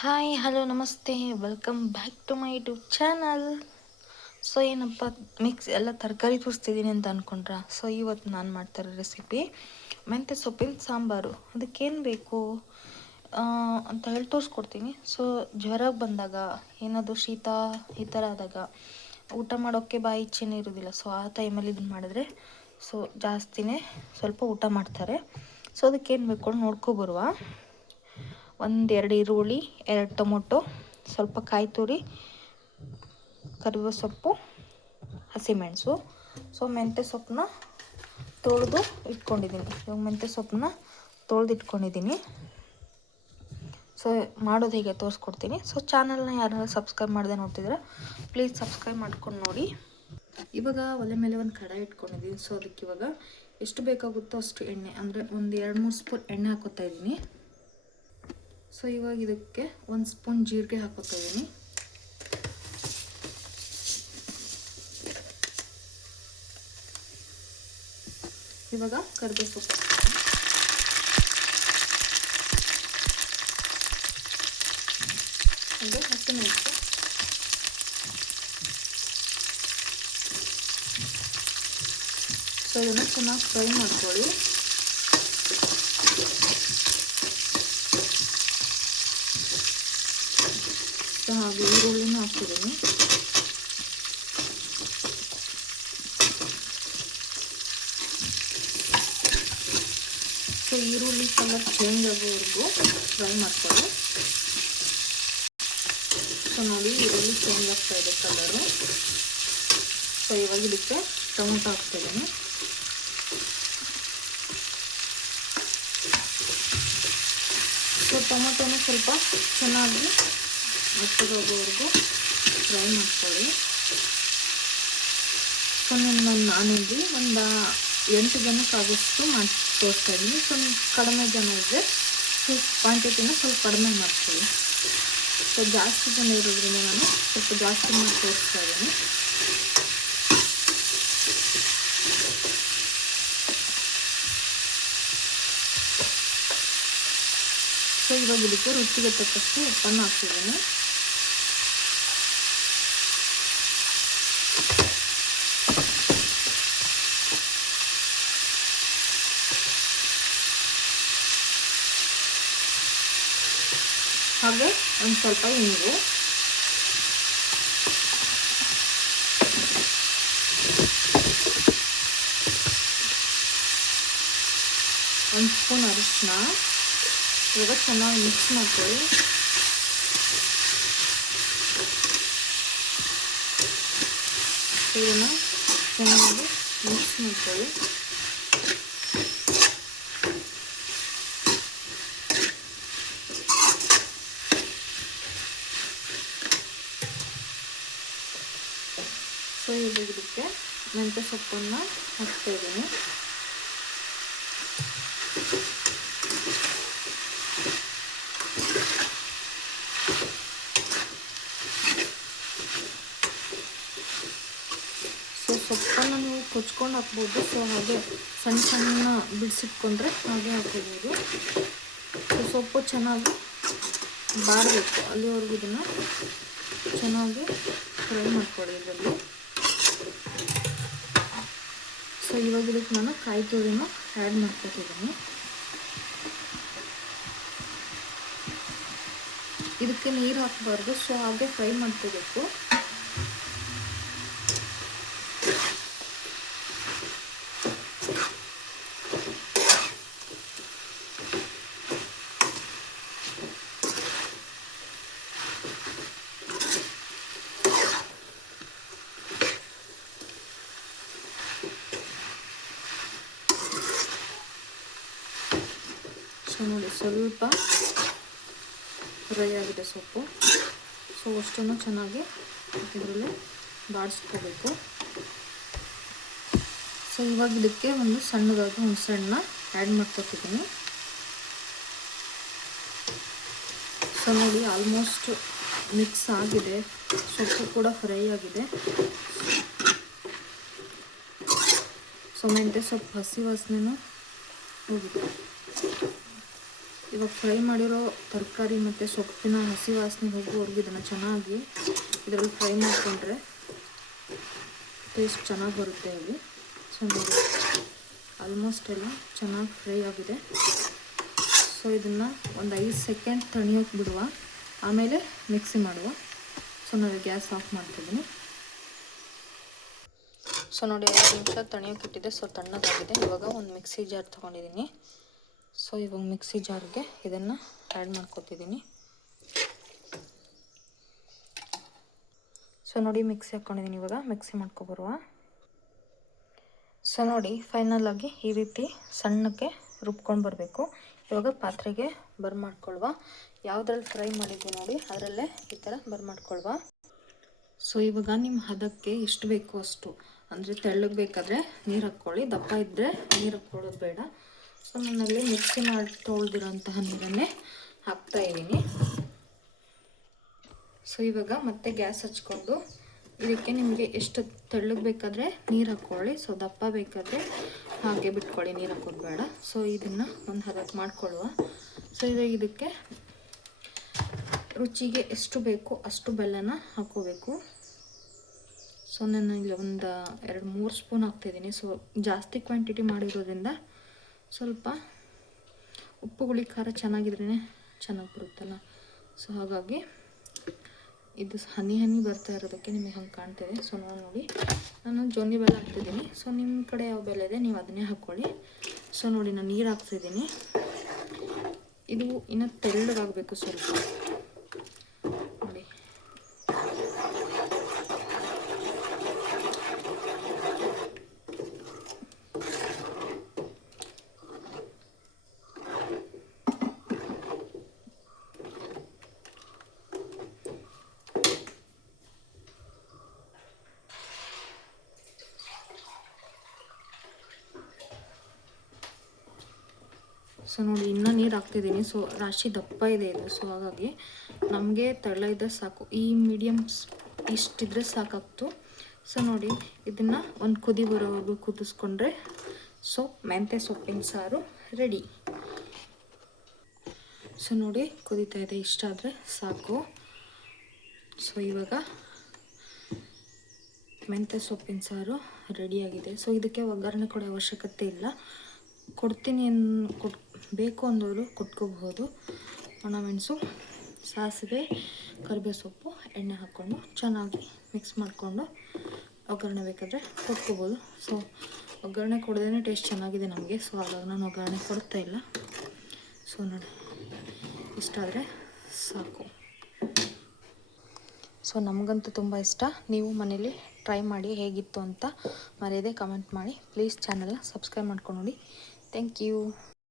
Hi hello ನಮಸ್ತೆ welcome back to my YouTube channel. So ಏನಪ್ಪ mix ಎಲ್ಲ ತರಕಾರಿ ತೋರಿಸ್ತಿದ್ದೀನಿ ಅಂತ ಅಂದ್ಕೊಂಡ್ರ. ಸೊ ಇವತ್ತು ನಾನು ಮಾಡ್ತಾರೋ ರೆಸಿಪಿ ಮೆಂತ್ಯ ಸೊಪ್ಪಿನ ಸಾಂಬಾರು. ಅದಕ್ಕೇನು ಬೇಕು ಅಂತ ಹೇಳಿ ತೋರಿಸ್ಕೊಡ್ತೀನಿ. ಸೊ ಜ್ವರ ಬಂದಾಗ, ಏನಾದರೂ ಶೀತ ಈ ಥರ ಆದಾಗ, ಊಟ ಮಾಡೋಕ್ಕೆ ಬಾಯಿ ಇಚ್ಛೆನೇ ಇರೋದಿಲ್ಲ. ಸೊ ಆ ಟೈಮಲ್ಲಿ ಇದನ್ನು ಮಾಡಿದ್ರೆ ಸೊ ಜಾಸ್ತಿನೇ ಸ್ವಲ್ಪ ಊಟ ಮಾಡ್ತಾರೆ. ಸೊ ಅದಕ್ಕೇನು ಬೇಕು ನೋಡ್ಕೊಬರುವ. 1-2 ಈರುಳ್ಳಿ, 2 ಟೊಮೊಟೊ, ಸ್ವಲ್ಪ ಕಾಯಿ ತುರಿ, ಕರಿಬೇವು ಸೊಪ್ಪು, ಹಸಿಮೆಣಸು. ಸೊ ಮೆಂತ್ಯ ಸೊಪ್ಪನ್ನ ತೊಳೆದು ಇಟ್ಕೊಂಡಿದ್ದೀನಿ. ಇವಾಗ ಮೆಂತ್ಯ ಸೊಪ್ಪನ್ನ ತೊಳೆದು ಇಟ್ಕೊಂಡಿದ್ದೀನಿ. ಸೊ ಮಾಡೋದು ಹೇಗೆ ತೋರಿಸ್ಕೊಡ್ತೀನಿ. ಸೊ ಚಾನಲ್ನ ಯಾರು ಸಬ್ಸ್ಕ್ರೈಬ್ ಮಾಡದೆ ನೋಡ್ತಿದ್ರೆ ಪ್ಲೀಸ್ ಸಬ್ಸ್ಕ್ರೈಬ್ ಮಾಡ್ಕೊಂಡು ನೋಡಿ. ಇವಾಗ ಒಲೆ ಮೇಲೆ ಒಂದು ಕಡಾಯಿ ಇಟ್ಕೊಂಡಿದ್ದೀನಿ. ಸೊ ಅದಕ್ಕೆ ಇವಾಗ ಎಷ್ಟು ಬೇಕಾಗುತ್ತೋ ಅಷ್ಟು ಎಣ್ಣೆ, ಅಂದರೆ ಒಂದು 2-3 ಸ್ಪೂನ್ ಎಣ್ಣೆ ಹಾಕೋತಾ ಇದ್ದೀನಿ. ಸೊ ಇವಾಗ ಇದಕ್ಕೆ 1 ಸ್ಪೂನ್ ಜೀರಿಗೆ ಹಾಕೋತಾ ಇದ್ದೀನಿ. ಇವಾಗ ಕರಿಬೇವು ಸೊಪ್ಪು ಹಾಗೆ ಹಸಿಮೆಣಸು. ಸೊ ಇದನ್ನು ಚೆನ್ನಾಗಿ ಫ್ರೈ ಮಾಡ್ಕೊಳ್ಳಿ. ಸೊ ಹಾಗೆ ಈರುಳ್ಳಿನೂ ಹಾಕ್ತಿದ್ದೀನಿ. ಸೊ ಈರುಳ್ಳಿ ಕಲರ್ ಚೇಂಜ್ ಆಗೋವರೆಗೂ ಫ್ರೈ ಮಾಡ್ಕೊಳ್ಳಿ. ಸೊ ನೋಡಿ ಈರುಳ್ಳಿ ಚೇಂಜ್ ಆಗ್ತಾ ಇದೆ ಕಲರು. ಸೊ ಇವಾಗ ಇದಕ್ಕೆ ಟೊಮೊಟೊ ಹಾಕ್ತಿದ್ದೀನಿ. ಸೊ ಟೊಮೊಟೊನ ಸ್ವಲ್ಪ ಚೆನ್ನಾಗಿ ಮೆತ್ತಗಾಗೋವರೆಗೂ ಫ್ರೈ ಮಾಡ್ಕೊಳ್ಳಿ. ಸೊ ನಾನಿಲ್ಲಿ ಒಂದು 8 ಜನಕ್ಕಾಗೋಷ್ಟು ಮಾಡಿ ತೋರಿಸ್ತಾ ಇದ್ದೀನಿ. ಸೊ ಕಡಿಮೆ ಜನ ಇದ್ದರೆ ಸ್ವಲ್ಪ ಕ್ವಾಂಟಿಟಿನ ಸ್ವಲ್ಪ ಕಡಿಮೆ ಮಾಡ್ಕೊಳ್ಳಿ. ಸೊ ಜಾಸ್ತಿ ಜನ ಇರೋದ್ರಿಂದ ನಾನು ಸ್ವಲ್ಪ ಜಾಸ್ತಿ ಮಾಡಿ ತೋರಿಸ್ತಾ ಇದ್ದೀನಿ. ಸೊ ಇವಾಗ ಇದಕ್ಕೆ ರುಚಿಗೆ ತಕ್ಕಷ್ಟು ಉಪ್ಪನ್ನು ಹಾಕ್ತಿದ್ದೀನಿ. ಹಾಗೆ ಒಂದು ಸ್ವಲ್ಪ ಇಂಗು, ಒಂದು ಸ್ಪೂನ್ ಅರಿಶಿನ. ಇವಾಗ ಚೆನ್ನಾಗಿ ಮಿಕ್ಸ್ ಮಾಡ್ಕೊಳ್ಳಿ. ಇದನ್ನು ಚೆನ್ನಾಗಿ ಮಿಕ್ಸ್ ಮಾಡ್ಕೊಳ್ಳಿ. ಸೊ ಇವಾಗ ಇದಕ್ಕೆ ಮೆಂತ್ಯ ಸೊಪ್ಪನ್ನು ಹಾಕ್ತಾ ಇದ್ದೀನಿ. ಸೊ ಸೊಪ್ಪನ್ನು ನೀವು ಕೊಚ್ಕೊಂಡು ಹಾಕ್ಬೋದು. ಸೊ ಹಾಗೆ ಸಣ್ಣ ಸಣ್ಣ ಬಿಡಿಸಿಟ್ಕೊಂಡ್ರೆ ಹಾಗೆ ಹಾಕೋಬೋದು. ಸೊ ಸೊಪ್ಪು ಚೆನ್ನಾಗಿ ಬಾಡಬೇಕು, ಅಲ್ಲಿವರೆಗೂ ಇದನ್ನು ಚೆನ್ನಾಗಿ ಫ್ರೈ ಮಾಡ್ಕೊಳ್ಳಿ ಇದರಲ್ಲಿ. ಸೊ ಇವಾಗ ಇದಕ್ಕೆ ನಾನು ಕಾಯಿ ತುರಿನ ಆ್ಯಡ್ ಮಾಡ್ಕೊತಿದ್ದೀನಿ. ಇದಕ್ಕೆ ನೀರು ಹಾಕಬಾರ್ದು. ಸೊ ಹಾಗೆ ಫ್ರೈ ಮಾಡ್ಕೋಬೇಕು. ಸೊ ನೋಡಿ ಸ್ವಲ್ಪ ಫ್ರೈ ಆಗಿದೆ ಸೊಪ್ಪು. ಸೊ ಅಷ್ಟನ್ನು ಚೆನ್ನಾಗಿ ಇದರಲ್ಲಿ ಬಾಡಿಸ್ಕೋಬೇಕು. ಸೊ ಇವಾಗ ಇದಕ್ಕೆ ಒಂದು ಸಣ್ಣದಾಗಿ ಹುಣಸೆಹಣ್ಣ ಆ್ಯಡ್ ಮಾಡ್ಕೊತಿದ್ದೀನಿ. ಸೊ ನೋಡಿ ಆಲ್ಮೋಸ್ಟ್ ಮಿಕ್ಸ್ ಆಗಿದೆ, ಸೊಪ್ಪು ಕೂಡ ಫ್ರೈ ಆಗಿದೆ. ಸೊ ಮೆಂತ್ಯ ಸೊಪ್ಪು ಹಸಿ ವಾಸನೆನೂ ಹೋಗಿದೆ. ಇವಾಗ ಫ್ರೈ ಮಾಡಿರೋ ತರಕಾರಿ ಮತ್ತು ಸೊಪ್ಪಿನ ಹಸಿ ವಾಸನೆ ಹೋಗುವವರೆಗೂ ಇದನ್ನು ಚೆನ್ನಾಗಿ ಇದರಲ್ಲಿ ಫ್ರೈ ಮಾಡಿಕೊಂಡ್ರೆ ಟೇಸ್ಟ್ ಚೆನ್ನಾಗಿ ಬರುತ್ತೆ ಇಲ್ಲಿ. ಸೊ ನೋಡಿ ಆಲ್ಮೋಸ್ಟ್ ಎಲ್ಲ ಚೆನ್ನಾಗಿ ಫ್ರೈ ಆಗಿದೆ. ಸೊ ಇದನ್ನು ಒಂದು 5 ಸೆಕೆಂಡ್ ತಣಿಯೋಕೆ ಬಿಡುವ, ಆಮೇಲೆ ಮಿಕ್ಸಿ ಮಾಡುವ. ಸೊ ನೋಡಿ ಗ್ಯಾಸ್ ಆಫ್ ಮಾಡ್ತಿದ್ದೀನಿ. ಸೊ ನೋಡಿ 5 ನಿಮಿಷ ತಣಿಯೋಕೆ ಇಟ್ಟಿದೆ. ಸೊ ತಣ್ಣಗಾಗಿದೆ. ಇವಾಗ ಒಂದು ಮಿಕ್ಸಿ ಜಾರ್ ತೊಗೊಂಡಿದ್ದೀನಿ. ಸೊ ಇವಾಗ ಮಿಕ್ಸಿ ಜಾರ್ಗೆ ಇದನ್ನು ಆ್ಯಡ್ ಮಾಡ್ಕೊತಿದ್ದೀನಿ. ಸೊ ನೋಡಿ ಮಿಕ್ಸಿ ಹಾಕ್ಕೊಂಡಿದ್ದೀನಿ. ಇವಾಗ ಮಿಕ್ಸಿ ಮಾಡ್ಕೊಬರುವ. ಸೊ ನೋಡಿ ಫೈನಲ್ ಆಗಿ ಈ ರೀತಿ ಸಣ್ಣಕ್ಕೆ ರುಬ್ಕೊಂಡು ಬರಬೇಕು. ಇವಾಗ ಪಾತ್ರೆಗೆ ಮಾಡ್ಕೊಳ್ವ. ಯಾವುದ್ರಲ್ಲಿ ಫ್ರೈ ಮಾಡಿದ್ವಿ ನೋಡಿ ಅದರಲ್ಲೇ ಈ ಥರ ಮಾಡ್ಕೊಳ್ವ. ಸೊ ಇವಾಗ ನಿಮ್ಮ ಹದಕ್ಕೆ ಎಷ್ಟು ಬೇಕೋ ಅಷ್ಟು, ಅಂದರೆ ತೆಳ್ಳಗೆ ಬೇಕಾದರೆ ನೀರು ಹಾಕ್ಕೊಳ್ಳಿ, ದಪ್ಪ ಇದ್ದರೆ ನೀರು ಹಾಕ್ಕೊಳ್ಳೋದು ಬೇಡ. ಸೊ ನಾನಲ್ಲಿ ಮಿಕ್ಸಿ ಮಾಡಿ ತೊಳೆದಿರೋಂತಹ ನೀರನ್ನೇ ಹಾಕ್ತಾಯಿದ್ದೀನಿ. ಸೊ ಇವಾಗ ಮತ್ತೆ ಗ್ಯಾಸ್ ಹಚ್ಕೊಂಡು ಇದಕ್ಕೆ ನಿಮಗೆ ಎಷ್ಟು ತೆಳ್ಳಗೆ ಬೇಕಾದರೆ ನೀರು ಹಾಕ್ಕೊಳ್ಳಿ. ಸೊ ದಪ್ಪ ಬೇಕಾದರೆ ಹಾಗೆ ಬಿಟ್ಕೊಳ್ಳಿ, ನೀರು ಹಾಕೋದು ಬೇಡ. ಸೊ ಇದನ್ನು ಒಂದು ಹದಕ್ಕೆ ಮಾಡ್ಕೊಳ್ಳುವ. ಸೊ ಇವಾಗ ಇದಕ್ಕೆ ರುಚಿಗೆ ಎಷ್ಟು ಬೇಕೋ ಅಷ್ಟು ಬೆಲ್ಲನ ಹಾಕ್ಕೋಬೇಕು. ಸೊ ನಾನು ಇಲ್ಲಿ ಒಂದು 2-3 ಸ್ಪೂನ್ ಹಾಕ್ತಾಯಿದ್ದೀನಿ. ಸೊ ಜಾಸ್ತಿ ಕ್ವಾಂಟಿಟಿ ಮಾಡಿರೋದ್ರಿಂದ ಸ್ವಲ್ಪ ಉಪ್ಪು ಹುಳಿ ಖಾರ ಚೆನ್ನಾಗಿದ್ರೇ ಚೆನ್ನಾಗಿ ಬರುತ್ತಲ್ಲ. ಸೊ ಹಾಗಾಗಿ ಇದು ಹನಿ ಬರ್ತಾ ಇರೋದಕ್ಕೆ ನಿಮಗೆ ಹಂಗೆ ಕಾಣ್ತಿದೆ. ಸೊ ನೋಡಿ ನಾನು ಜೋನಿ ಬೆಲ್ಲ ಹಾಕ್ತಿದ್ದೀನಿ. ಸೊ ನಿಮ್ಮ ಕಡೆ ಯಾವ ಬೆಲ್ಲ ಇದೆ ನೀವು ಅದನ್ನೇ ಹಾಕ್ಕೊಳ್ಳಿ. ಸೊ ನೋಡಿ ನಾನು ನೀರು ಹಾಕ್ತಿದ್ದೀನಿ. ಇದು ಇನ್ನೂ ತೆಳ್ಳಗಾಗಬೇಕು ಸ್ವಲ್ಪ ನೋಡಿ. ಸೊ ನೋಡಿ ಇನ್ನೂ ನೀರು ಹಾಕ್ತಿದ್ದೀನಿ. ಸೊ ರಾಶಿ ದಪ್ಪ ಇದೆ ಇದು. ಸೊ ಹಾಗಾಗಿ ನಮಗೆ ತೆಳ್ಳ ಇದ್ದರೆ ಸಾಕು, ಈ ಮೀಡಿಯಮ್ಸ್ ಇಷ್ಟಿದ್ರೆ ಸಾಕಾಗ್ತು. ಸೊ ನೋಡಿ ಇದನ್ನು ಒಂದು ಕುದಿ ಬರೋವರೆಗೂ ಕುದಿಸ್ಕೊಂಡ್ರೆ ಸೊ ಮೆಂತ್ಯ ಸೊಪ್ಪಿನ ಸಾರು ರೆಡಿ. ಸೊ ನೋಡಿ ಕುದೀತಾ ಇದೆ, ಇಷ್ಟಾದರೆ ಸಾಕು. ಸೊ ಇವಾಗ ಮೆಂತ್ಯ ಸೊಪ್ಪಿನ ಸಾರು ರೆಡಿಯಾಗಿದೆ. ಸೊ ಇದಕ್ಕೆ ಒಗ್ಗರಣೆ ಕೊಡೋ ಅವಶ್ಯಕತೆ ಇಲ್ಲ. ಕೊಡ್ತೀನಿ ಬೇಕು ಅಂದವರು ಕೊಟ್ಕೋಬಹುದು. ಒಣಮೆಣಸು, ಸಾಸಿವೆ, ಕರಿಬೇವು ಸೊಪ್ಪು, ಎಣ್ಣೆ ಹಾಕ್ಕೊಂಡು ಚೆನ್ನಾಗಿ ಮಿಕ್ಸ್ ಮಾಡಿಕೊಂಡು ಒಗ್ಗರಣೆ ಬೇಕಾದರೆ ಕೊಟ್ಕೋಬೋದು. ಸೊ ಒಗ್ಗರಣೆ ಕೊಡದೇ ಟೇಸ್ಟ್ ಚೆನ್ನಾಗಿದೆ ನಮಗೆ. ಸೊ ಹಾಗಾಗಿ ನಾನು ಒಗ್ಗರಣೆ ಕೊಡ್ತಾ ಇಲ್ಲ. ಸೊ ನೋಡಿ ಇಷ್ಟಾದರೆ ಸಾಕು. ಸೊ ನಮಗಂತೂ ತುಂಬ ಇಷ್ಟ. ನೀವು ಮನೇಲಿ ಟ್ರೈ ಮಾಡಿ ಹೇಗಿತ್ತು ಅಂತ ಮರೆಯದೆ ಕಮೆಂಟ್ ಮಾಡಿ. ಪ್ಲೀಸ್ ಚಾನಲ್ನ ಸಬ್ಸ್ಕ್ರೈಬ್ ಮಾಡ್ಕೊಂಡು ನೋಡಿ. Thank you.